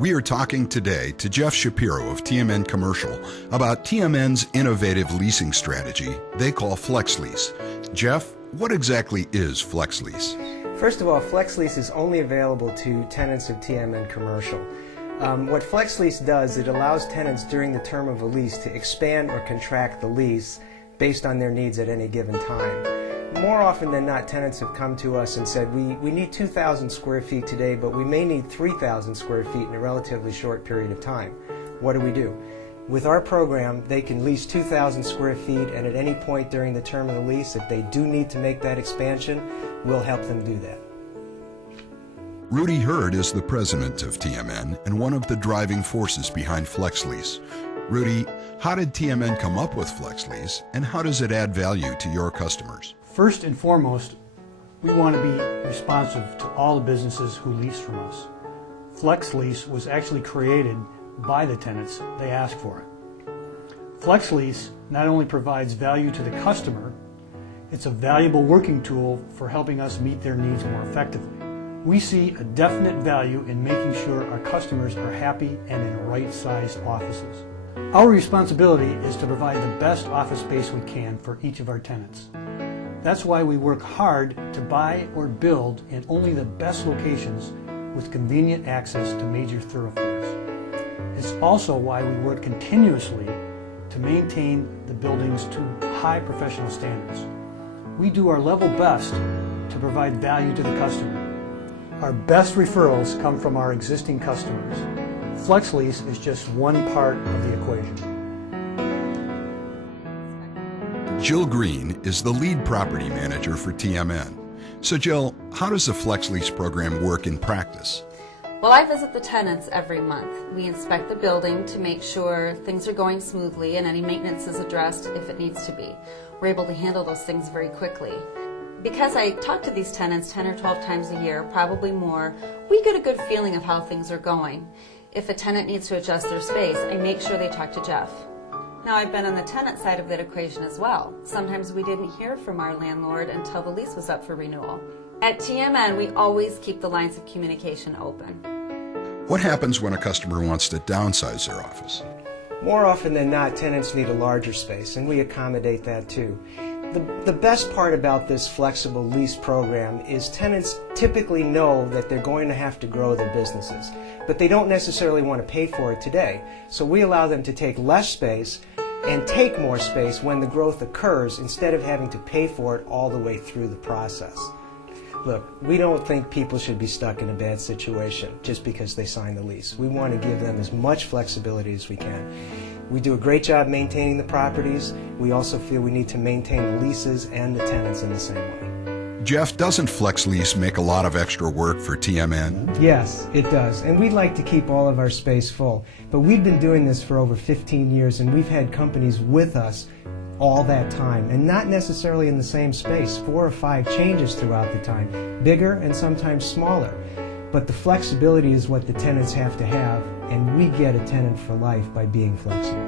We are talking today to Jeff Shapiro of TMN Commercial about TMN's innovative leasing strategy they call FlexLease. Jeff, what exactly is FlexLease? First of all, FlexLease is only available to tenants of TMN Commercial. What FlexLease does, it allows tenants during the term of a lease to expand or contract the lease based on their needs at any given time. More often than not, tenants have come to us and said, we need 2,000 square feet today, but we may need 3,000 square feet in a relatively short period of time. What do? With our program, they can lease 2,000 square feet, and at any point during the term of the lease, if they do need to make that expansion, we'll help them do that. Rudy Hurd is the president of TMN and one of the driving forces behind FlexLease. Rudy, how did TMN come up with FlexLease, and how does it add value to your customers? First and foremost, we want to be responsive to all the businesses who lease from us. FlexLease was actually created by the tenants. They asked for it. FlexLease not only provides value to the customer, it's a valuable working tool for helping us meet their needs more effectively. We see a definite value in making sure our customers are happy and in right-sized offices. Our responsibility is to provide the best office space we can for each of our tenants. That's why we work hard to buy or build in only the best locations with convenient access to major thoroughfares. It's also why we work continuously to maintain the buildings to high professional standards. We do our level best to provide value to the customer. Our best referrals come from our existing customers. FlexLease is just one part of the equation. Jill Green is the lead property manager for TMN. So Jill, how does the FlexLease program work in practice? Well, I visit the tenants every month. We inspect the building to make sure things are going smoothly and any maintenance is addressed if it needs to be. We're able to handle those things very quickly. Because I talk to these tenants 10 or 12 times a year, probably more, we get a good feeling of how things are going. If a tenant needs to adjust their space, I make sure they talk to Jeff. Now, I've been on the tenant side of that equation as well. Sometimes we didn't hear from our landlord until the lease was up for renewal. At TMN, we always keep the lines of communication open. What happens when a customer wants to downsize their office? More often than not, tenants need a larger space, and we accommodate that too. The best part about this flexible lease program is tenants typically know that they're going to have to grow their businesses, but they don't necessarily want to pay for it today. So we allow them to take less space and take more space when the growth occurs instead of having to pay for it all the way through the process. Look, we don't think people should be stuck in a bad situation just because they sign the lease. We want to give them as much flexibility as we can. We do a great job maintaining the properties. We also feel we need to maintain the leases and the tenants in the same way. Jeff, doesn't FlexLease make a lot of extra work for TMN? Yes, it does. And we'd like to keep all of our space full. But we've been doing this for over 15 years, and we've had companies with us all that time, and not necessarily in the same space. 4 or 5 changes throughout the time, bigger and sometimes smaller. But the flexibility is what the tenants have to have, and we get a tenant for life by being flexible.